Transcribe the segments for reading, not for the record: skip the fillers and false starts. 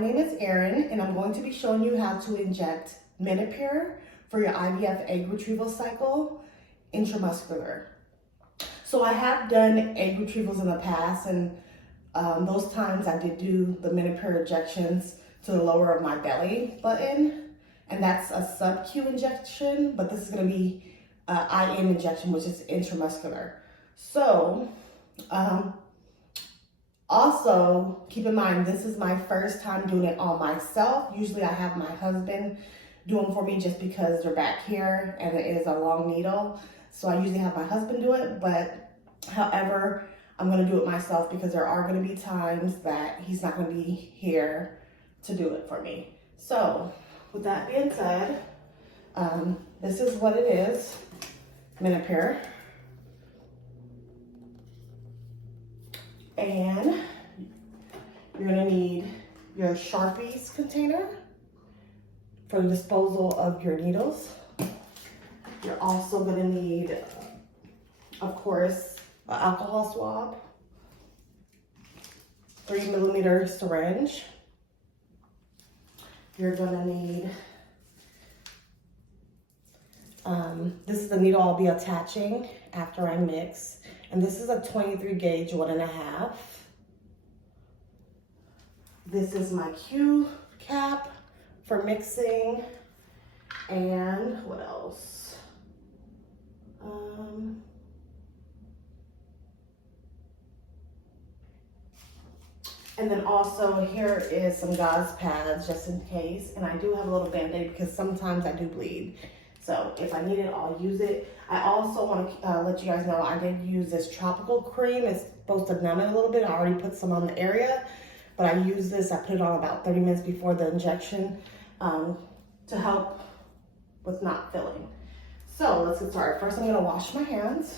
name is Erin, and I'm going to be showing you how to inject menopur for your IVF egg retrieval cycle intramuscular. So I have done egg retrievals in the past, and those times I did do the menopur injections to the lower of my belly button, and that's a sub-Q injection, but this is going to be IM injection, which is intramuscular. So, also, keep in mind, this is my first time doing it on myself. Usually I have my husband do them for me just because they're back here and it is a long needle. So I usually have my husband do it, but however, I'm gonna do it myself because there are gonna be times that he's not gonna be here to do it for me. So, with that being said, this is what it is, menopur. And you're gonna need your Sharpies container for the disposal of your needles. You're also gonna need, of course, an alcohol swab, 3mm syringe. You're gonna need, this is the needle I'll be attaching after I mix. And this is a 23 gauge 1.5. This is my Q cap for mixing. And what else? And then also here is some gauze pads just in case. And I do have a little Band-Aid because sometimes I do bleed. So if I need it, I'll use it. I also want to let you guys know I did use this tropical cream. It's supposed to numb it a little bit. I already put some on the area, but I use this. I put it on about 30 minutes before the injection to help with not filling. So let's get started. First, I'm going to wash my hands.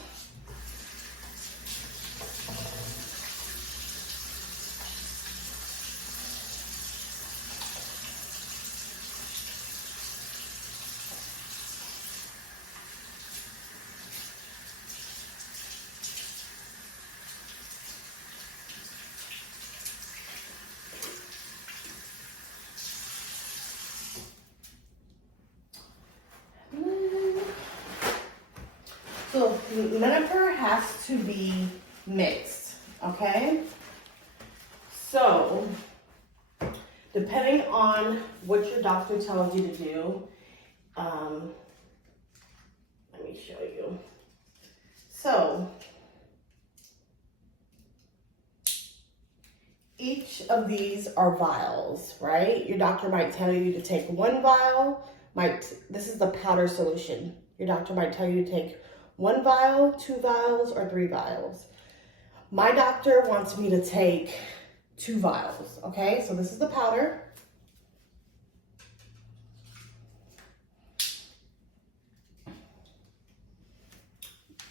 So menopur has to be mixed, okay? So depending on what your doctor tells you to do, let me show you. So each of these are vials, right? Your doctor might tell you to take one vial. This is the powder solution. Your doctor might tell you to take 1 vial, 2 vials, or 3 vials. My doctor wants me to take 2 vials, okay? So this is the powder.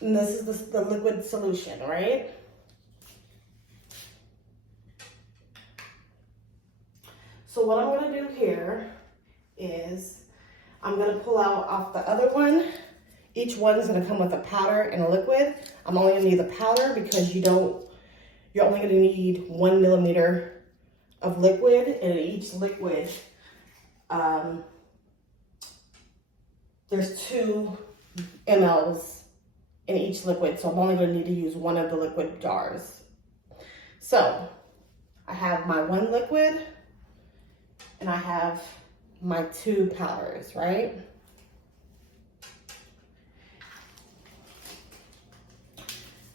And this is the liquid solution, right? So what I'm gonna do here is I'm gonna pull out off the other one. Each one is gonna come with a powder and a liquid. I'm only gonna need the powder because you're only gonna need 1mm of liquid, and in each liquid, there's 2 mLs in each liquid, so I'm only gonna need to use one of the liquid jars. So, I have my 1 liquid, and I have my 2 powders, right?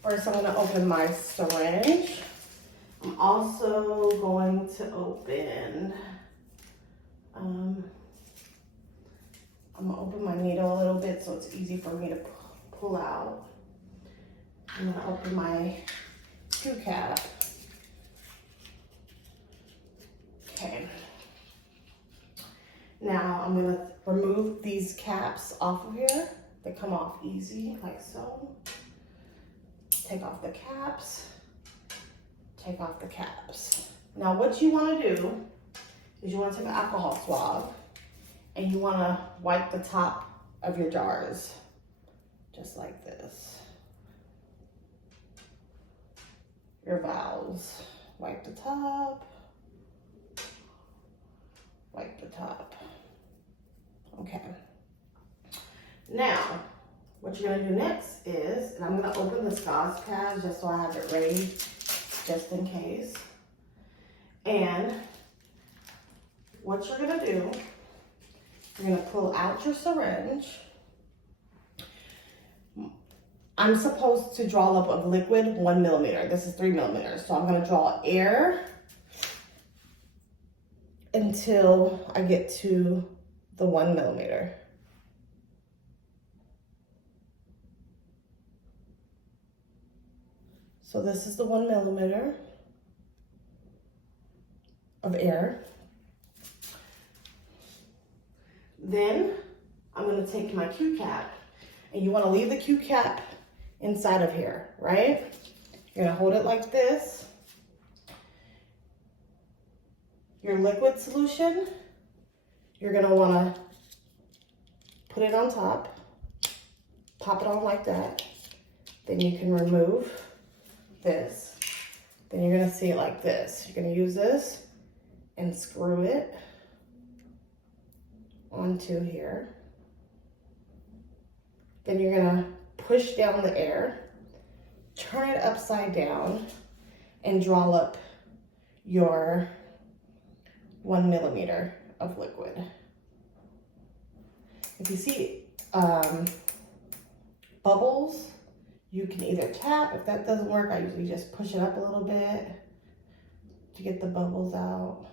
First, I'm going to open my syringe. I'm also going to open, I'm going to open my needle a little bit so it's easy for me to pull out. I'm going to open my Q cap. Okay. Now I'm going to remove these caps off of here. They come off easy, like so. Take off the caps, take off the caps. Now what you want to do is you want to take an alcohol swab and you want to wipe the top of your jars, just like this. Your valves, wipe the top. top. Okay. Now, what you're gonna do next is, and I'm gonna open the gauze pad just so I have it ready, just in case. And what you're gonna do, you're gonna pull out your syringe. I'm supposed to draw up of liquid 1 millimeter. This is 3 millimeters. So I'm gonna draw air until I get to the 1 millimeter. So this is the 1 millimeter of air. Then I'm gonna take my Q cap, and you wanna leave the Q cap inside of here, right? You're gonna hold it like this. Your liquid solution, you're gonna wanna put it on top, pop it on like that. Then you can remove this. Then you're gonna see it like this. You're gonna use this and screw it onto here. Then you're gonna push down the air, turn it upside down, and draw up your 1 millimeter of liquid. If you see bubbles, you can either tap. If that doesn't work, I usually just push it up a little bit to get the bubbles out.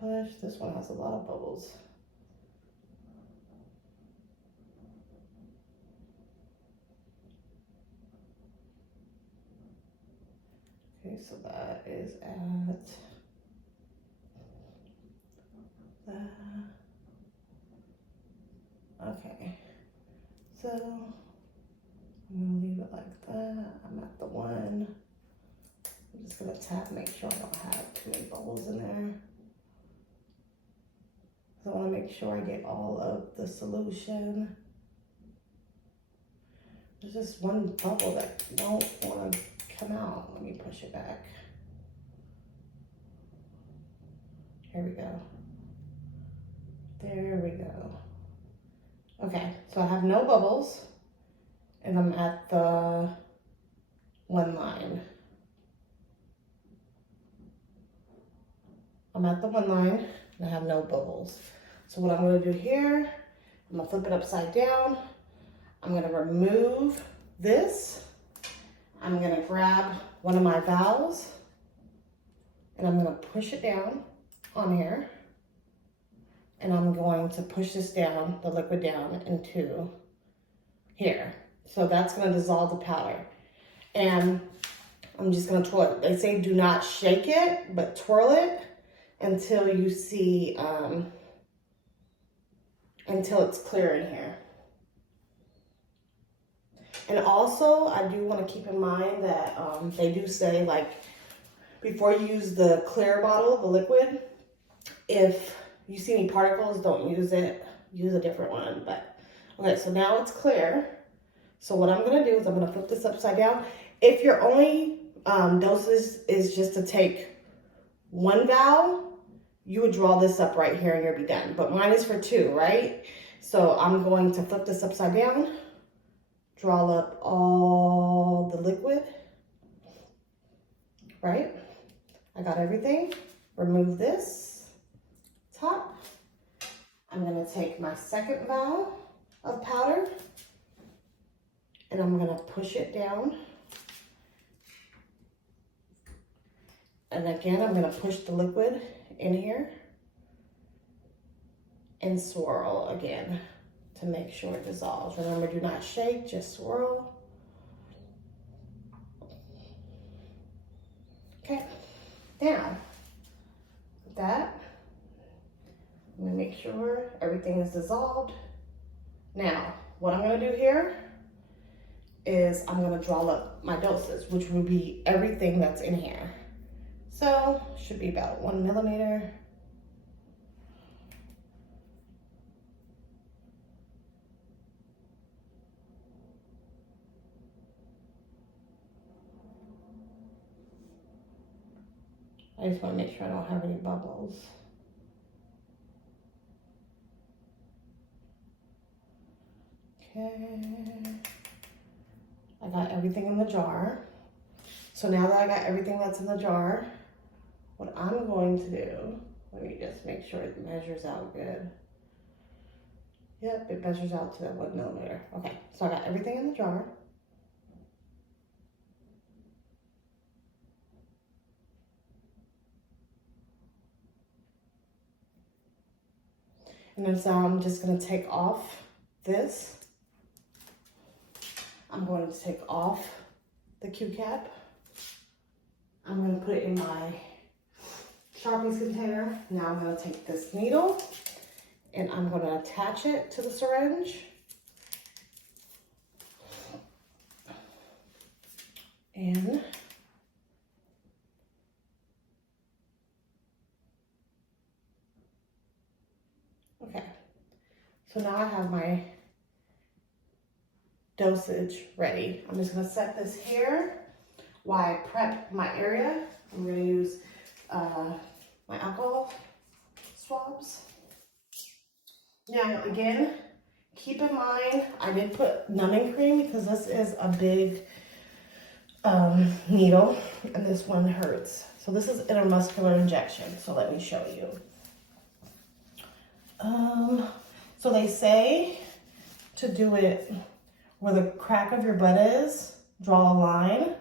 Push. This one has a lot of bubbles. Okay, so that is at that. Okay, so I'm gonna leave it like that. I'm at the 1. I'm just gonna tap, make sure I don't have too many bubbles in there. I want to make sure I get all of the solution. There's just one bubble that don't want to come out. Let me push it back. Here we go. There we go. Okay, so I have no bubbles, and I'm at the 1 line. I'm at the 1 line, and I have no bubbles. So what I'm gonna do here, I'm gonna flip it upside down. I'm gonna remove this. I'm gonna grab one of my valves, and I'm gonna push it down on here. And I'm going to push this down, the liquid down into here. So that's gonna dissolve the powder. And I'm just gonna twirl it. They say do not shake it, but twirl it until you see, until it's clear in here. And also, I do want to keep in mind that they do say, like, before you use the clear bottle, the liquid, if you see any particles, don't use it. Use a different one. But okay, so now it's clear. So what I'm going to do is I'm going to flip this upside down. If your only dosage is just to take 1 valve, you would draw this up right here and you'll be done. But mine is for 2, right? So I'm going to flip this upside down, draw up all the liquid, right? I got everything. Remove this top. I'm gonna take my second valve of powder and I'm gonna push it down. And again, I'm gonna push the liquid in here and swirl again to make sure it dissolves. Remember, do not shake, just swirl. Okay, now with that, I'm gonna make sure everything is dissolved. Now, what I'm gonna do here is I'm gonna draw up my doses, which will be everything that's in here. So, should be about 1 millimeter. I just want to make sure I don't have any bubbles. Okay. I got everything in the jar. So now that I got everything that's in the jar, what I'm going to do, let me just make sure it measures out good. Yep, it measures out to 1 millimeter. Okay, so I got everything in the jar. And then so I'm just gonna take off this. I'm going to take off the Q cap. I'm gonna put it in my Sharpies container. Now I'm gonna take this needle and I'm gonna attach it to the syringe. And okay, so now I have my dosage ready. I'm just gonna set this here while I prep my area. I'm gonna use my alcohol swabs. Now again, keep in mind, I did put numbing cream because this is a big needle and this one hurts. So this is intramuscular injection. So let me show you. So they say to do it where the crack of your butt is, draw a line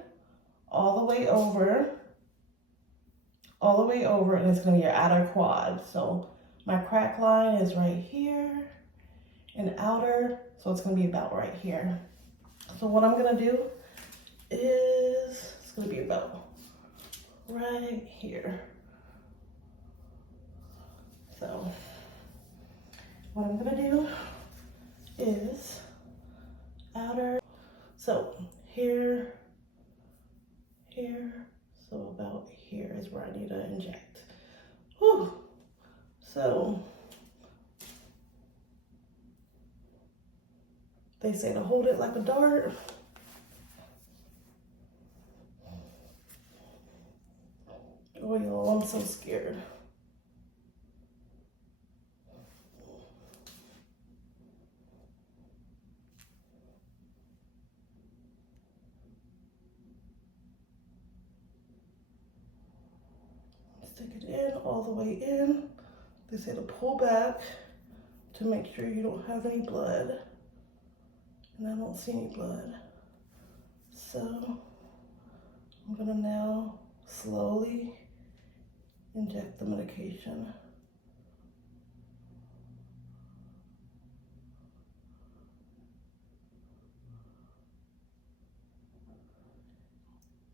all the way over, and it's gonna be your outer quad. So my crack line is right here and outer, so it's gonna be about right here. So what I'm gonna do is, it's gonna be about right here. So what I'm gonna do is outer, so here, so about here is where I need to inject. Whew. So they say to hold it like a dart. Oh y'all, I'm so scared. Stick it in, all the way in. They say to pull back to make sure you don't have any blood. And I don't see any blood. So I'm gonna now slowly inject the medication.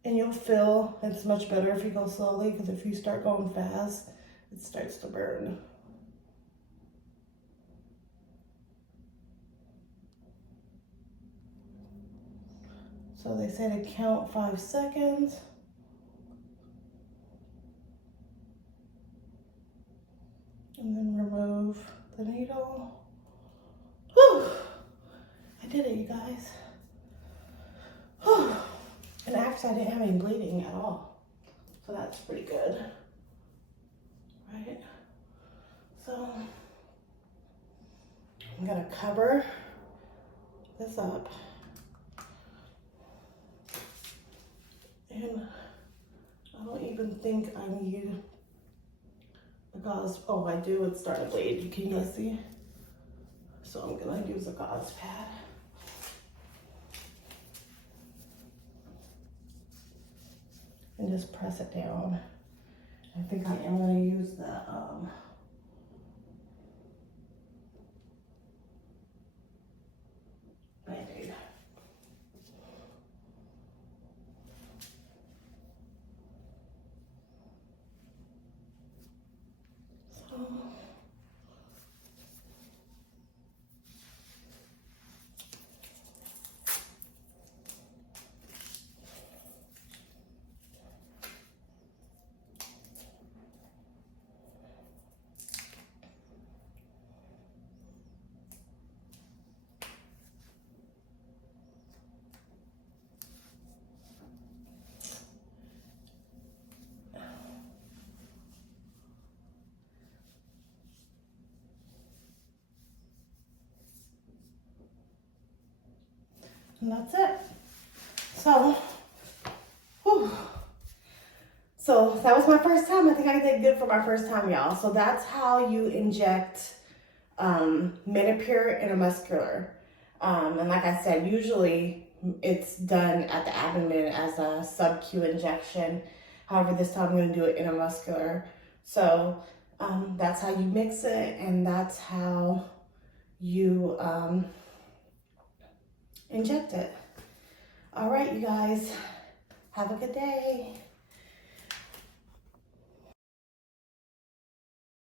And you'll feel it's much better if you go slowly, because if you start going fast, it starts to burn. So they say to count 5 seconds. And then remove the needle. Whew! I did it, you guys. Whew! And actually, I didn't have any bleeding at all. So that's pretty good. Right? So I'm gonna cover this up. And I don't even think I need a gauze. Oh, I do, it's starting to bleed. Can you guys see? So I'm gonna use a gauze pad. And just press it down. I think I am gonna use the Band-Aid. So And that's it. So, whew. So that was my first time. I think I did good for my first time, y'all. So that's how you inject menopur intramuscular. And like I said, usually it's done at the abdomen as a sub-Q injection. However, this time I'm going to do it intramuscular. So that's how you mix it, and that's how you inject it. All right, you guys, have a good day.